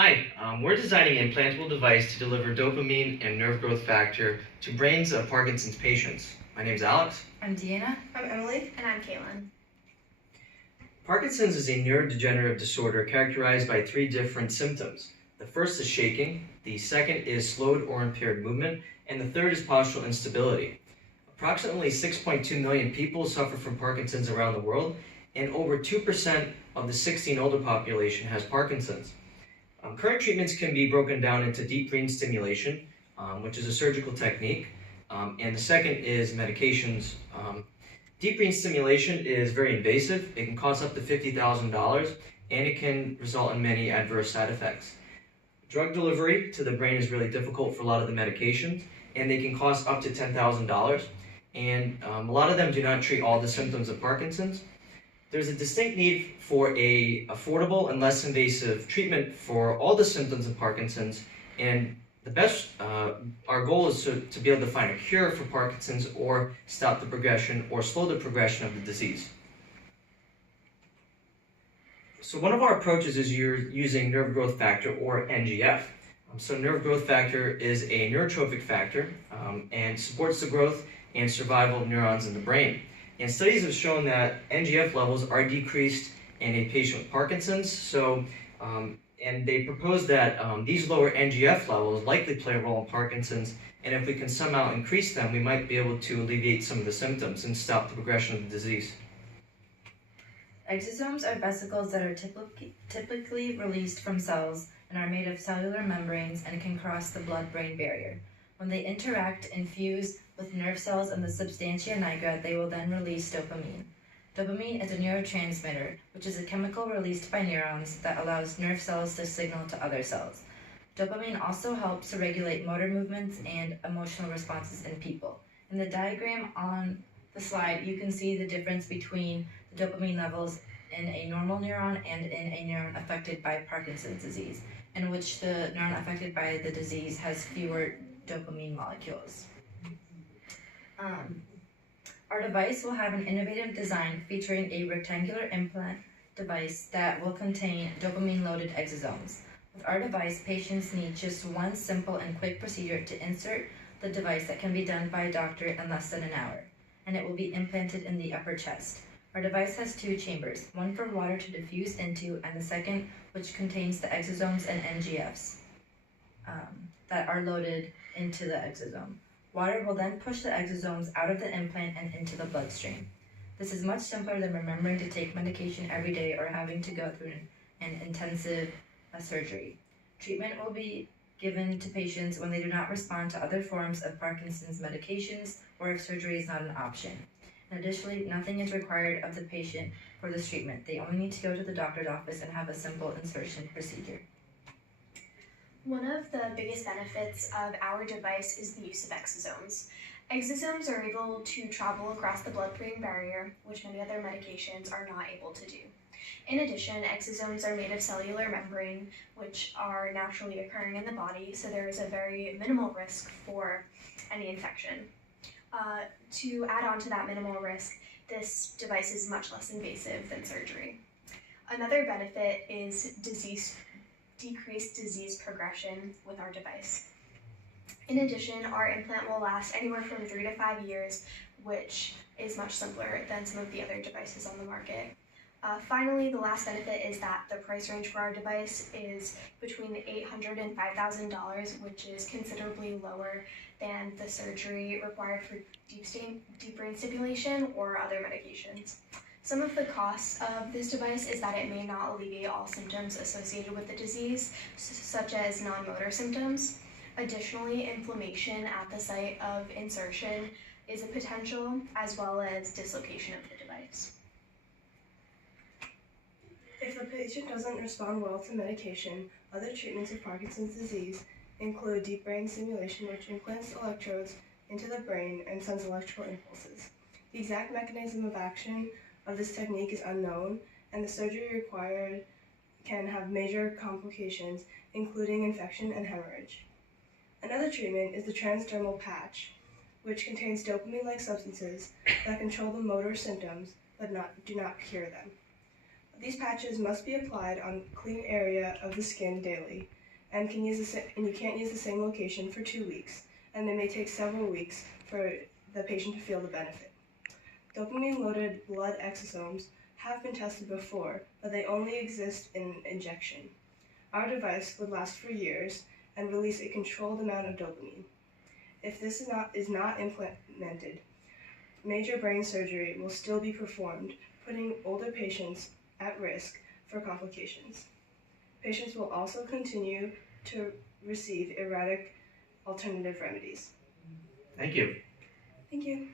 Hi, we're designing an implantable device to deliver dopamine and nerve growth factor to brains of Parkinson's patients. My name's Alex. I'm Deanna. I'm Emily. And I'm Caitlin. Parkinson's is a neurodegenerative disorder characterized by three different symptoms. The first is shaking, the second is slowed or impaired movement, and the third is postural instability. Approximately 6.2 million people suffer from Parkinson's around the world, and over 2% of the 16 older population has Parkinson's. Current treatments can be broken down into deep brain stimulation, which is a surgical technique, and the second is medications. Deep brain stimulation is very invasive. It can cost up to $50,000, and it can result in many adverse side effects. Drug delivery to the brain is really difficult for a lot of the medications, and they can cost up to $10,000, and a lot of them do not treat all the symptoms of Parkinson's. There's a distinct need for a affordable and less invasive treatment for all the symptoms of Parkinson's, and our goal is to be able to find a cure for Parkinson's or stop the progression or slow the progression of the disease. So one of our approaches is you're using nerve growth factor, or NGF. So nerve growth factor is a neurotrophic factor and supports the growth and survival of neurons in the brain. And studies have shown that NGF levels are decreased in a patient with Parkinson's. And they propose that these lower NGF levels likely play a role in Parkinson's, and if we can somehow increase them, we might be able to alleviate some of the symptoms and stop the progression of the disease. Exosomes are vesicles that are typically released from cells and are made of cellular membranes and can cross the blood-brain barrier. When they interact and fuse with nerve cells in the substantia nigra, they will then release dopamine. Dopamine is a neurotransmitter, which is a chemical released by neurons that allows nerve cells to signal to other cells. Dopamine also helps to regulate motor movements and emotional responses in people. In the diagram on the slide, you can see the difference between the dopamine levels in a normal neuron and in a neuron affected by Parkinson's disease, in which the neuron affected by the disease has fewer dopamine molecules. Our device will have an innovative design featuring a rectangular implant device that will contain dopamine-loaded exosomes. With our device, patients need just one simple and quick procedure to insert the device that can be done by a doctor in less than an hour, and it will be implanted in the upper chest. Our device has two chambers, one for water to diffuse into, and the second which contains the exosomes and NGFs that are loaded into the exosome. Water will then push the exosomes out of the implant and into the bloodstream. This is much simpler than remembering to take medication every day or having to go through an intensive surgery. Treatment will be given to patients when they do not respond to other forms of Parkinson's medications or if surgery is not an option. And additionally, nothing is required of the patient for this treatment. They only need to go to the doctor's office and have a simple insertion procedure. One of the biggest benefits of our device is the use of exosomes. Exosomes are able to travel across the blood-brain barrier, which many other medications are not able to do. In addition, exosomes are made of cellular membrane, which are naturally occurring in the body, so there is a very minimal risk for any infection. To add on to that minimal risk, this device is much less invasive than surgery. Another benefit is decreased disease progression with our device. In addition, our implant will last anywhere from 3 to 5 years, which is much simpler than some of the other devices on the market. Finally, the last benefit is that the price range for our device is between $800 and $5,000, which is considerably lower than the surgery required for deep brain stimulation or other medications. Some of the costs of this device is that it may not alleviate all symptoms associated with the disease, such as non-motor symptoms. Additionally, inflammation at the site of insertion is a potential, as well as dislocation of the device. If the patient doesn't respond well to medication, other treatments of Parkinson's disease include deep brain stimulation, which implants electrodes into the brain and sends electrical impulses. The exact mechanism of action of this technique is unknown, and the surgery required can have major complications, including infection and hemorrhage. Another treatment is the transdermal patch, which contains dopamine-like substances that control the motor symptoms but do not cure them. These patches must be applied on clean area of the skin daily, and you can't use the same location for 2 weeks, and they may take several weeks for the patient to feel the benefit. Dopamine-loaded blood exosomes have been tested before, but they only exist in injection. Our device would last for years and release a controlled amount of dopamine. If this is not implemented, major brain surgery will still be performed, putting older patients at risk for complications. Patients will also continue to receive erratic alternative remedies. Thank you. Thank you.